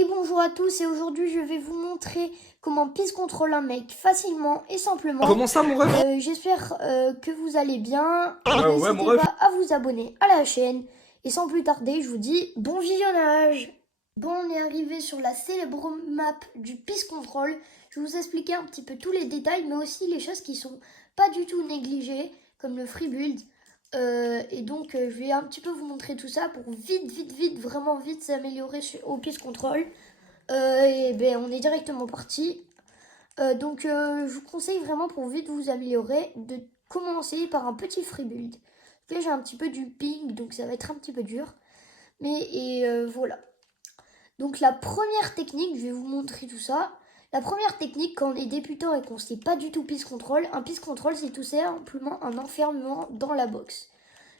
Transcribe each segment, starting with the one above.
Et bonjour à tous, et aujourd'hui je vais vous montrer comment Peace contrôle un mec facilement et simplement. Comment ça mon ref? J'espère que vous allez bien. Ouais mon N'hésitez ref. pas à vous abonner à la chaîne. Et sans plus tarder, je vous dis bon visionnage. Bon, on est arrivé sur la célèbre map du Peace Control. Je vais vous expliquer un petit peu tous les détails, mais aussi les choses qui sont pas du tout négligées, comme le free build. Et donc je vais un petit peu vous montrer tout ça pour vraiment vite s'améliorer au Peace Control. Et ben on est directement parti. Je vous conseille vraiment pour vite vous améliorer de commencer par un petit free build. Là j'ai un petit peu du ping, donc ça va être un petit peu dur. Voilà. Donc la première technique, je vais vous montrer tout ça. La première technique, quand on est débutant et qu'on ne sait pas du tout Peace Control, un Peace Control c'est tout simplement un enfermement dans la box.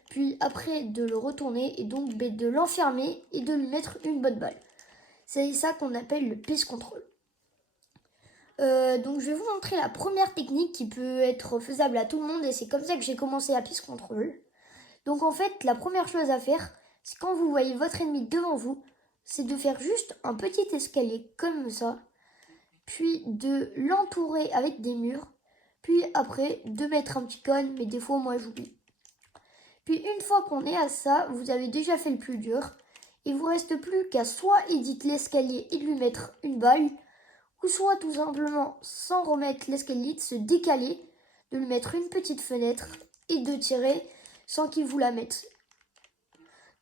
Puis après de le retourner et donc de l'enfermer et de lui mettre une bonne balle. C'est ça qu'on appelle le Peace Control. Donc je vais vous montrer la première technique qui peut être faisable à tout le monde et c'est comme ça que j'ai commencé à Peace Control. Donc en fait la première chose à faire, c'est quand vous voyez votre ennemi devant vous, c'est de faire juste un petit escalier comme ça, puis de l'entourer avec des murs, puis après de mettre un petit cône, mais des fois moi j'oublie. Puis une fois qu'on est à ça, vous avez déjà fait le plus dur. Il vous reste plus qu'à soit éditer l'escalier et de lui mettre une balle, ou soit tout simplement, sans remettre l'escalier, de se décaler, de lui mettre une petite fenêtre et de tirer sans qu'il vous la mette.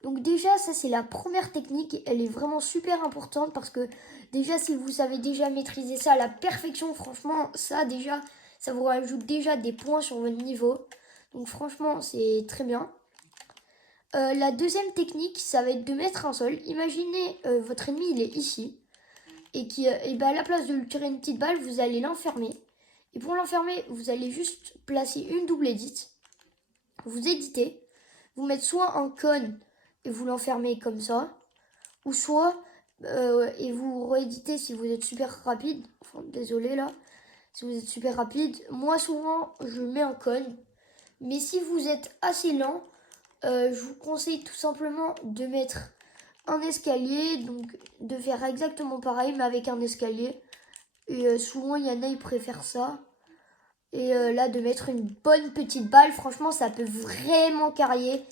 Donc déjà, ça c'est la première technique, elle est vraiment super importante parce que déjà si vous savez déjà maîtriser ça à la perfection, franchement, ça déjà, ça vous rajoute déjà des points sur votre niveau. Donc franchement, c'est très bien. La deuxième technique, ça va être de mettre un sol. Imaginez votre ennemi, il est ici. Et à la place de lui tirer une petite balle, vous allez l'enfermer. Et pour l'enfermer, vous allez juste placer une double édite. Vous éditez. Vous mettez soit un cône et vous l'enfermez comme ça. Ou soit, et vous rééditez si vous êtes super rapide. Enfin, désolé là. Si vous êtes super rapide. Moi, souvent, je mets un cône. Mais si vous êtes assez lent, je vous conseille tout simplement de mettre un escalier, donc de faire exactement pareil mais avec un escalier. Et souvent il y en a ils préfèrent ça. Et là de mettre une bonne petite balle, franchement ça peut vraiment carrier.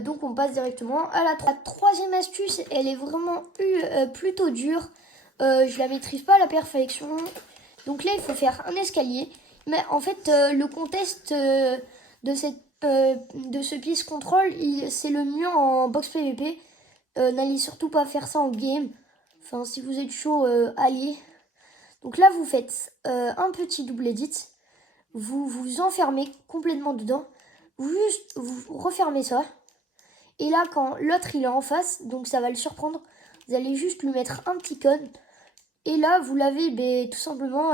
Donc on passe directement à la troisième astuce, elle est vraiment plutôt dure. Je la maîtrise pas à la perfection. Donc là il faut faire un escalier. Mais en fait le contest de ce Peace Control, c'est le mieux en box PVP. N'allez surtout pas faire ça en game. Enfin, si vous êtes chaud, allez. Donc là, vous faites un petit double edit. Vous vous enfermez complètement dedans. Vous refermez ça. Et là, quand l'autre il est en face, donc ça va le surprendre, vous allez juste lui mettre un petit code. Et là, vous l'avez tout simplement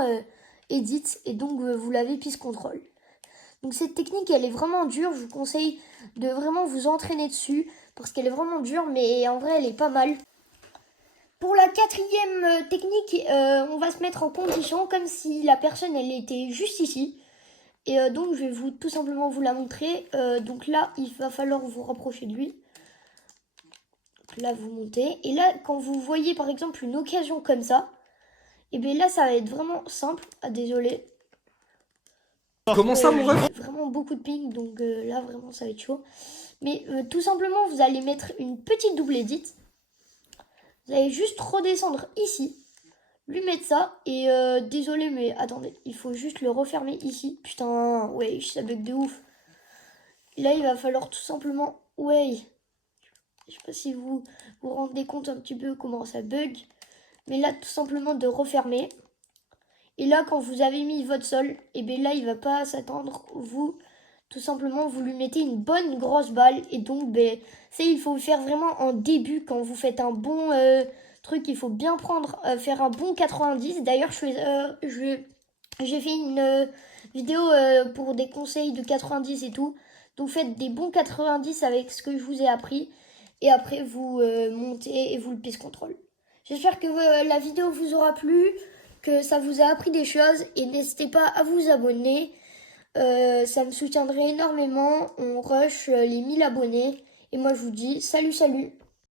edit. Et donc, vous l'avez Peace Control. Donc cette technique, elle est vraiment dure. Je vous conseille de vraiment vous entraîner dessus parce qu'elle est vraiment dure, mais en vrai, elle est pas mal. Pour la quatrième technique, on va se mettre en condition comme si la personne, elle était juste ici. Et donc, je vais tout simplement vous la montrer. Donc là, il va falloir vous rapprocher de lui. Donc là, vous montez. Et là, quand vous voyez par exemple une occasion comme ça, et bien là, ça va être vraiment simple. Ah, désolé. Comment ça mon ref? J'ai vraiment beaucoup de ping, donc là vraiment ça va être chaud. Mais tout simplement, vous allez mettre une petite double édite. Vous allez juste redescendre ici, lui mettre ça. Et désolé, mais attendez, il faut juste le refermer ici. Putain, ouais, ça bug de ouf. Là, il va falloir tout simplement, ouais, je sais pas si vous vous rendez compte un petit peu comment ça bug. Mais là, tout simplement de refermer. Et là, quand vous avez mis votre sol, et bien là, il va pas s'attendre. Vous, tout simplement, vous lui mettez une bonne grosse balle. Et donc, ça, il faut le faire vraiment en début. Quand vous faites un bon truc, il faut bien faire un bon 90. D'ailleurs, j'ai fait une vidéo pour des conseils de 90 et tout. Donc, faites des bons 90 avec ce que je vous ai appris. Et après, vous montez et vous le Peace Control. J'espère que la vidéo vous aura plu, que ça vous a appris des choses et n'hésitez pas à vous abonner. Ça me soutiendrait énormément. On rush les 1000 abonnés. Et moi je vous dis salut.